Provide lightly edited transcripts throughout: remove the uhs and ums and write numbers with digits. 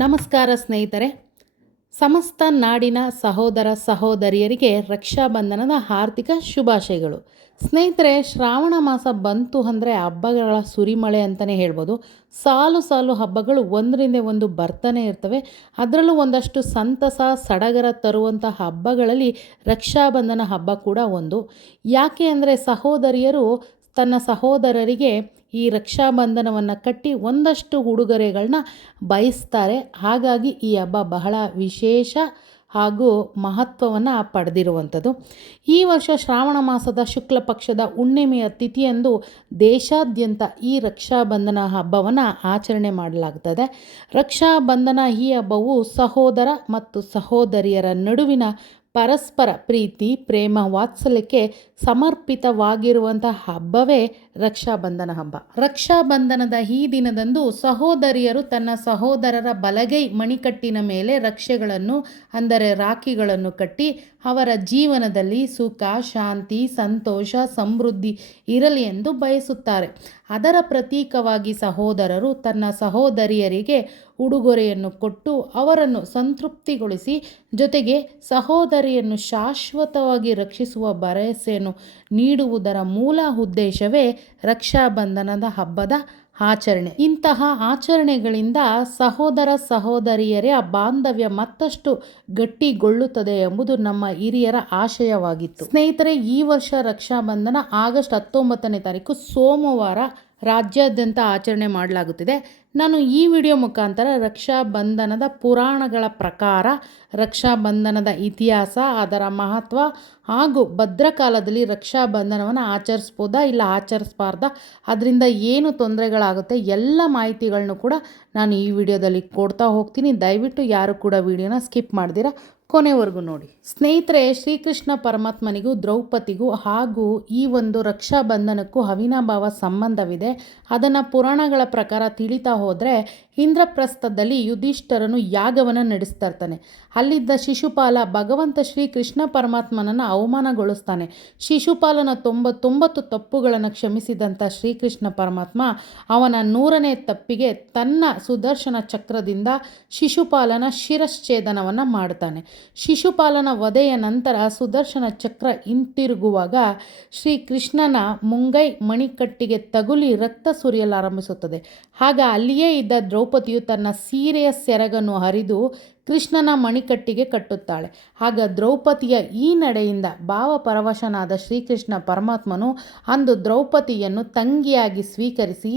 ನಮಸ್ಕಾರ ಸ್ನೇಹಿತರೆ. ಸಮಸ್ತ ನಾಡಿನ ಸಹೋದರ ಸಹೋದರಿಯರಿಗೆ ರಕ್ಷಾಬಂಧನದ ಹಾರ್ದಿಕ ಶುಭಾಶಯಗಳು. ಸ್ನೇಹಿತರೆ, ಶ್ರಾವಣ ಮಾಸ ಬಂತು ಅಂದರೆ ಹಬ್ಬಗಳ ಸುರಿಮಳೆ ಅಂತಲೇ ಹೇಳ್ಬೋದು. ಸಾಲು ಸಾಲು ಹಬ್ಬಗಳು ಒಂದರಿಂದ ಒಂದು ಬರ್ತಾನೆ ಇರ್ತವೆ. ಅದರಲ್ಲೂ ಒಂದಷ್ಟು ಸಂತಸ ಸಡಗರ ತರುವಂಥ ಹಬ್ಬಗಳಲ್ಲಿ ರಕ್ಷಾಬಂಧನ ಹಬ್ಬ ಕೂಡ ಒಂದು. ಯಾಕೆ ಅಂದರೆ ಸಹೋದರಿಯರು ತನ್ನ ಸಹೋದರರಿಗೆ ಈ ರಕ್ಷಾಬಂಧನವನ್ನು ಕಟ್ಟಿ ಒಂದಷ್ಟು ಉಡುಗೊರೆಗಳನ್ನ ಬಯಸ್ತಾರೆ. ಹಾಗಾಗಿ ಈ ಹಬ್ಬ ಬಹಳ ವಿಶೇಷ ಹಾಗೂ ಮಹತ್ವವನ್ನು ಪಡೆದಿರುವಂಥದ್ದು. ಈ ವರ್ಷ ಶ್ರಾವಣ ಮಾಸದ ಶುಕ್ಲ ಪಕ್ಷದ ಹುಣ್ಣಿಮೆಯ ತಿಥಿಯಂದು ದೇಶಾದ್ಯಂತ ಈ ರಕ್ಷಾಬಂಧನ ಹಬ್ಬವನ್ನು ಆಚರಣೆ ಮಾಡಲಾಗ್ತದೆ. ರಕ್ಷಾಬಂಧನ ಈ ಹಬ್ಬವು ಸಹೋದರ ಮತ್ತು ಸಹೋದರಿಯರ ನಡುವಿನ ಪರಸ್ಪರ ಪ್ರೀತಿ ಪ್ರೇಮ ವಾತ್ಸಲ್ಯಕ್ಕೆ ಸಮರ್ಪಿತವಾಗಿರುವಂಥ ಹಬ್ಬವೇ ರಕ್ಷಾಬಂಧನ ಹಬ್ಬ. ರಕ್ಷಾಬಂಧನದ ಈ ದಿನದಂದು ಸಹೋದರಿಯರು ತನ್ನ ಸಹೋದರರ ಬಲಗೈ ಮಣಿಕಟ್ಟಿನ ಮೇಲೆ ರಕ್ಷೆಗಳನ್ನು ಅಂದರೆ ರಾಖಿಗಳನ್ನು ಕಟ್ಟಿ ಅವರ ಜೀವನದಲ್ಲಿ ಸುಖ ಶಾಂತಿ ಸಂತೋಷ ಸಮೃದ್ಧಿ ಇರಲಿ ಎಂದು ಬಯಸುತ್ತಾರೆ. ಅದರ ಪ್ರತೀಕವಾಗಿ ಸಹೋದರರು ತನ್ನ ಸಹೋದರಿಯರಿಗೆ ಉಡುಗೊರೆಯನ್ನು ಕೊಟ್ಟು ಅವರನ್ನು ಸಂತೃಪ್ತಿಗೊಳಿಸಿ ಜೊತೆಗೆ ಸಹೋದರಿಯನ್ನು ಶಾಶ್ವತವಾಗಿ ರಕ್ಷಿಸುವ ಭರವಸೆಯನ್ನು ನೀಡುವುದರ ಮೂಲ ಉದ್ದೇಶವೇ ರಕ್ಷಾಬಂಧನದ ಹಬ್ಬದ ಆಚರಣೆ. ಇಂತಹ ಆಚರಣೆಗಳಿಂದ ಸಹೋದರ ಸಹೋದರಿಯರ ಬಾಂಧವ್ಯ ಮತ್ತಷ್ಟು ಗಟ್ಟಿಗೊಳ್ಳುತ್ತದೆ ಎಂಬುದು ನಮ್ಮ ಹಿರಿಯರ ಆಶಯವಾಗಿತ್ತು. ಸ್ನೇಹಿತರೆ, ಈ ವರ್ಷ ರಕ್ಷಾಬಂಧನ ಆಗಸ್ಟ್ 19ನೇ ತಾರೀಕು ಸೋಮವಾರ ರಾಜ್ಯಾದ್ಯಂತ ಆಚರಣೆ ಮಾಡಲಾಗುತ್ತಿದೆ. ನಾನು ಈ ವಿಡಿಯೋ ಮುಖಾಂತರ ರಕ್ಷಾಬಂಧನದ ಪುರಾಣಗಳ ಪ್ರಕಾರ ರಕ್ಷಾಬಂಧನದ ಇತಿಹಾಸ, ಅದರ ಮಹತ್ವ ಹಾಗೂ ಭದ್ರಕಾಲದಲ್ಲಿ ರಕ್ಷಾಬಂಧನವನ್ನು ಆಚರಿಸ್ಬೋದಾ ಇಲ್ಲ ಆಚರಿಸಬಾರ್ದಾ, ಅದರಿಂದ ಏನು ತೊಂದರೆಗಳಾಗುತ್ತೆ ಎಲ್ಲ ಮಾಹಿತಿಗಳನ್ನು ಕೂಡ ನಾನು ಈ ವಿಡಿಯೋದಲ್ಲಿ ಕೊಡ್ತಾ ಹೋಗ್ತೀನಿ. ದಯವಿಟ್ಟು ಯಾರು ಕೂಡ ವಿಡಿಯೋನ ಸ್ಕಿಪ್ ಮಾಡ್ದಿರಾ ಕೊನೆವರೆಗೂ ನೋಡಿ. ಸ್ನೇಹಿತರೆ, ಶ್ರೀಕೃಷ್ಣ ಪರಮಾತ್ಮನಿಗೂ ದ್ರೌಪದಿಗೂ ಹಾಗೂ ಈ ಒಂದು ರಕ್ಷಾಬಂಧನಕ್ಕೂ ಅವಿನಾಭಾವ ಸಂಬಂಧವಿದೆ. ಅದನ್ನು ಪುರಾಣಗಳ ಪ್ರಕಾರ ತಿಳಿತಾ ಹೋದರೆ ಇಂದ್ರಪ್ರಸ್ಥದಲ್ಲಿ ಯುಧಿಷ್ಠರನು ಯಾಗವನ್ನು ನಡೆಸ್ತಾ ಇರ್ತಾನೆ. ಅಲ್ಲಿದ್ದ ಶಿಶುಪಾಲ ಭಗವಂತ ಶ್ರೀಕೃಷ್ಣ ಪರಮಾತ್ಮನನ್ನು ಅವಮಾನಗೊಳಿಸ್ತಾನೆ. ಶಿಶುಪಾಲನ 99 ತಪ್ಪುಗಳನ್ನು ಕ್ಷಮಿಸಿದಂಥ ಶ್ರೀಕೃಷ್ಣ ಪರಮಾತ್ಮ ಅವನ 100ನೇ ತಪ್ಪಿಗೆ ತನ್ನ ಸುದರ್ಶನ ಚಕ್ರದಿಂದ ಶಿಶುಪಾಲನ ಶಿರಶ್ಛೇದನವನ್ನು ಮಾಡ್ತಾನೆ. ಶಿಶುಪಾಲನ ವಧೆಯ ನಂತರ ಸುದರ್ಶನ ಚಕ್ರ ಹಿಂತಿರುಗುವಾಗ ಶ್ರೀಕೃಷ್ಣನ ಮುಂಗೈ ಮಣಿಕಟ್ಟಿಗೆ ತಗುಲಿ ರಕ್ತ ಸುರಿಯಲಾರಂಭಿಸುತ್ತದೆ. ಆಗ ಅಲ್ಲಿಯೇ ಇದ್ದ ದ್ರೌಪದಿಯು ತನ್ನ ಸೀರೆಯ ಸೆರಗನ್ನು ಹರಿದು ಕೃಷ್ಣನ ಮಣಿಕಟ್ಟಿಗೆ ಕಟ್ಟುತ್ತಾಳೆ. ಆಗ ದ್ರೌಪದಿಯ ಈ ನಡೆಯಿಂದ ಭಾವಪರವಶನಾದ ಶ್ರೀಕೃಷ್ಣ ಪರಮಾತ್ಮನು ಅಂದು ದ್ರೌಪದಿಯನ್ನು ತಂಗಿಯಾಗಿ ಸ್ವೀಕರಿಸಿ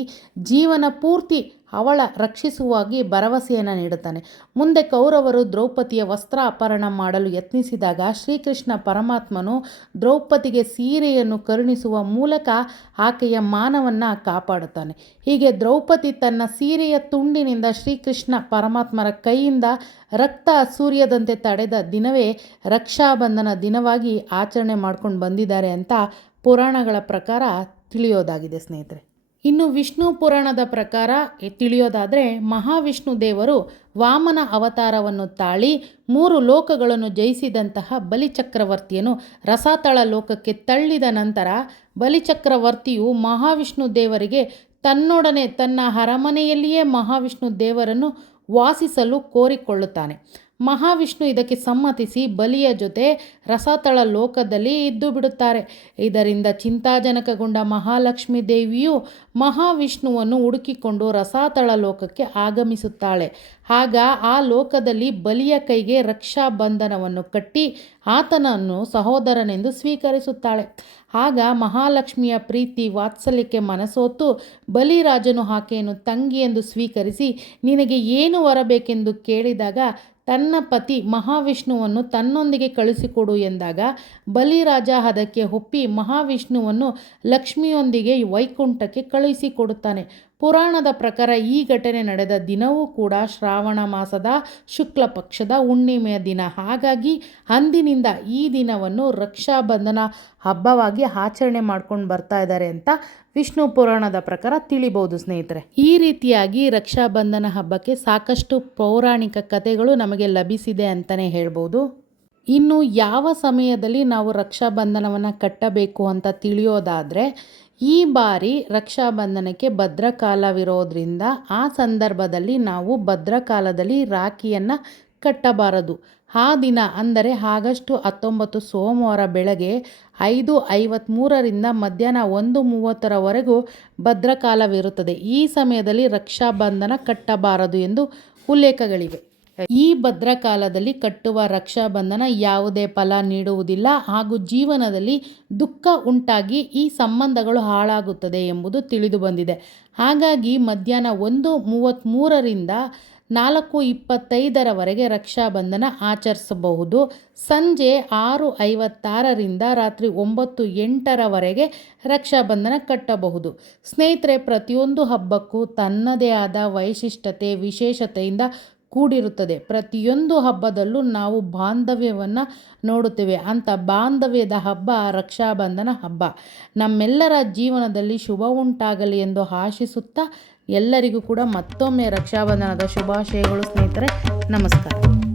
ಜೀವನ ಪೂರ್ತಿ ಅವಳ ರಕ್ಷಿಸುವಾಗಿ ಭರವಸೆಯನ್ನು ನೀಡುತ್ತಾನೆ. ಮುಂದೆ ಕೌರವರು ದ್ರೌಪದಿಯ ವಸ್ತ್ರ ಅಪಹರಣ ಮಾಡಲು ಯತ್ನಿಸಿದಾಗ ಶ್ರೀಕೃಷ್ಣ ಪರಮಾತ್ಮನು ದ್ರೌಪದಿಗೆ ಸೀರೆಯನ್ನು ಕರುಣಿಸುವ ಮೂಲಕ ಆಕೆಯ ಮಾನವನ್ನು ಕಾಪಾಡುತ್ತಾನೆ. ಹೀಗೆ ದ್ರೌಪದಿ ತನ್ನ ಸೀರೆಯ ತುಂಡಿನಿಂದ ಶ್ರೀಕೃಷ್ಣ ಪರಮಾತ್ಮರ ಕೈಯಿಂದ ರಕ್ತ ಸೂರ್ಯದಂತೆ ತಡೆದ ದಿನವೇ ರಕ್ಷಾಬಂಧನ ದಿನವಾಗಿ ಆಚರಣೆ ಮಾಡ್ಕೊಂಡು ಬಂದಿದ್ದಾರೆ ಅಂತ ಪುರಾಣಗಳ ಪ್ರಕಾರ ತಿಳಿಯೋದಾಗಿದೆ. ಸ್ನೇಹಿತರೆ, ಇನ್ನು ವಿಷ್ಣು ಪುರಾಣದ ಪ್ರಕಾರ ತಿಳಿಯೋದಾದರೆ ಮಹಾವಿಷ್ಣು ದೇವರು ವಾಮನ ಅವತಾರವನ್ನು ತಾಳಿ 3 ಲೋಕಗಳನ್ನು ಜಯಿಸಿದಂತಹ ಬಲಿಚಕ್ರವರ್ತಿಯನ್ನು ರಸಾತಳ ಲೋಕಕ್ಕೆ ತಳ್ಳಿದ ನಂತರ ಬಲಿಚಕ್ರವರ್ತಿಯು ಮಹಾವಿಷ್ಣು ದೇವರಿಗೆ ತನ್ನೊಡನೆ ತನ್ನ ಅರಮನೆಯಲ್ಲಿಯೇ ಮಹಾವಿಷ್ಣು ದೇವರನ್ನು ವಾಸಿಸಲು ಕೋರಿಕೊಳ್ಳುತ್ತಾನೆ. ಮಹಾವಿಷ್ಣು ಇದಕ್ಕೆ ಸಮ್ಮತಿಸಿ ಬಲಿಯ ಜೊತೆ ರಸಾತಳ ಲೋಕದಲ್ಲಿ ಇದ್ದು ಬಿಡುತ್ತಾರೆ. ಇದರಿಂದ ಚಿಂತಾಜನಕಗೊಂಡ ಮಹಾಲಕ್ಷ್ಮೀ ದೇವಿಯು ಮಹಾವಿಷ್ಣುವನ್ನು ಹುಡುಕಿಕೊಂಡು ರಸಾತಳ ಲೋಕಕ್ಕೆ ಆಗಮಿಸುತ್ತಾಳೆ. ಆಗ ಆ ಲೋಕದಲ್ಲಿ ಬಲಿಯ ಕೈಗೆ ರಕ್ಷಾಬಂಧನವನ್ನು ಕಟ್ಟಿ ಆತನನ್ನು ಸಹೋದರನೆಂದು ಸ್ವೀಕರಿಸುತ್ತಾಳೆ. ಆಗ ಮಹಾಲಕ್ಷ್ಮಿಯ ಪ್ರೀತಿ ವಾತ್ಸಲ್ಯಕ್ಕೆ ಮನಸೋತು ಬಲಿರಾಜನು ಆಕೆಯನ್ನು ತಂಗಿಯೆಂದು ಸ್ವೀಕರಿಸಿ ನಿನಗೆ ಏನು ವರಬೇಕೆಂದು ಕೇಳಿದಾಗ ತನ್ನ ಪತಿ ಮಹಾವಿಷ್ಣುವನ್ನು ತನ್ನೊಂದಿಗೆ ಕಳಿಸಿಕೊಡು ಎಂದಾಗ ಬಲಿರಾಜ ಅದಕ್ಕೆ ಒಪ್ಪಿ ಮಹಾವಿಷ್ಣುವನ್ನು ಲಕ್ಷ್ಮಿಯೊಂದಿಗೆ ವೈಕುಂಠಕ್ಕೆ ಕಳುಹಿಸಿಕೊಡುತ್ತಾನೆ. ಪುರಾಣದ ಪ್ರಕಾರ ಈ ಘಟನೆ ನಡೆದ ದಿನವೂ ಕೂಡ ಶ್ರಾವಣ ಮಾಸದ ಶುಕ್ಲ ಪಕ್ಷದ ಹುಣ್ಣಿಮೆಯ ದಿನ. ಹಾಗಾಗಿ ಅಂದಿನಿಂದ ಈ ದಿನವನ್ನು ರಕ್ಷಾಬಂಧನ ಹಬ್ಬವಾಗಿ ಆಚರಣೆ ಮಾಡ್ಕೊಂಡು ಬರ್ತಾ ಇದ್ದಾರೆ ಅಂತ ವಿಷ್ಣು ಪುರಾಣದ ಪ್ರಕಾರ ತಿಳಿಬಹುದು. ಸ್ನೇಹಿತರೆ, ಈ ರೀತಿಯಾಗಿ ರಕ್ಷಾಬಂಧನ ಹಬ್ಬಕ್ಕೆ ಸಾಕಷ್ಟು ಪೌರಾಣಿಕ ಕಥೆಗಳು ನಮಗೆ ಲಭಿಸಿದೆ ಅಂತಲೇ ಹೇಳ್ಬೋದು. ಇನ್ನು ಯಾವ ಸಮಯದಲ್ಲಿ ನಾವು ರಕ್ಷಾಬಂಧನವನ್ನು ಕಟ್ಟಬೇಕು ಅಂತ ತಿಳಿಯೋದಾದರೆ ಈ ಬಾರಿ ರಕ್ಷಾಬಂಧನಕ್ಕೆ ಭದ್ರಕಾಲವಿರೋದ್ರಿಂದ ಆ ಸಂದರ್ಭದಲ್ಲಿ ನಾವು ಭದ್ರಕಾಲದಲ್ಲಿ ರಾಖಿಯನ್ನು ಕಟ್ಟಬಾರದು. ಆ ದಿನ ಅಂದರೆ ಆಗಸ್ಟ್ 19 ಸೋಮವಾರ ಬೆಳಗ್ಗೆ 5:53ರಿಂದ ಮಧ್ಯಾಹ್ನ 1:30ರವರೆಗೂ ಭದ್ರಕಾಲವಿರುತ್ತದೆ. ಈ ಸಮಯದಲ್ಲಿ ರಕ್ಷಾಬಂಧನ ಕಟ್ಟಬಾರದು ಎಂದು ಉಲ್ಲೇಖಗಳಿವೆ. ಈ ಭದ್ರಕಾಲದಲ್ಲಿ ಕಟ್ಟುವ ರಕ್ಷಾಬಂಧನ ಯಾವುದೇ ಫಲ ನೀಡುವುದಿಲ್ಲ ಹಾಗೂ ಜೀವನದಲ್ಲಿ ದುಃಖ ಉಂಟಾಗಿ ಈ ಸಂಬಂಧಗಳು ಹಾಳಾಗುತ್ತದೆ ಎಂಬುದು ತಿಳಿದು ಬಂದಿದೆ. ಹಾಗಾಗಿ ಮಧ್ಯಾಹ್ನ 1:33ರಿಂದ 4:25ರವರೆಗೆ ರಕ್ಷಾಬಂಧನ ಆಚರಿಸಬಹುದು. ಸಂಜೆ 6:56ರಿಂದ ರಾತ್ರಿ 9:08ರವರೆಗೆ ರಕ್ಷಾಬಂಧನ ಕಟ್ಟಬಹುದು. ಸ್ನೇಹಿತರೆ, ಪ್ರತಿಯೊಂದು ಹಬ್ಬಕ್ಕೂ ತನ್ನದೇ ಆದ ವೈಶಿಷ್ಟ್ಯತೆ ವಿಶೇಷತೆಯಿಂದ ಕೂಡಿರುತ್ತದೆ. ಪ್ರತಿಯೊಂದು ಹಬ್ಬದಲ್ಲೂ ನಾವು ಬಾಂಧವ್ಯವನ್ನು ನೋಡುತ್ತೇವೆ. ಅಂಥ ಬಾಂಧವ್ಯದ ಹಬ್ಬ ರಕ್ಷಾಬಂಧನ ಹಬ್ಬ. ನಮ್ಮೆಲ್ಲರ ಜೀವನದಲ್ಲಿ ಶುಭ ಉಂಟಾಗಲಿ ಎಂದು ಆಶಿಸುತ್ತಾ ಎಲ್ಲರಿಗೂ ಕೂಡ ಮತ್ತೊಮ್ಮೆ ರಕ್ಷಾಬಂಧನದ ಶುಭಾಶಯಗಳು ಸ್ನೇಹಿತರೆ. ನಮಸ್ಕಾರ.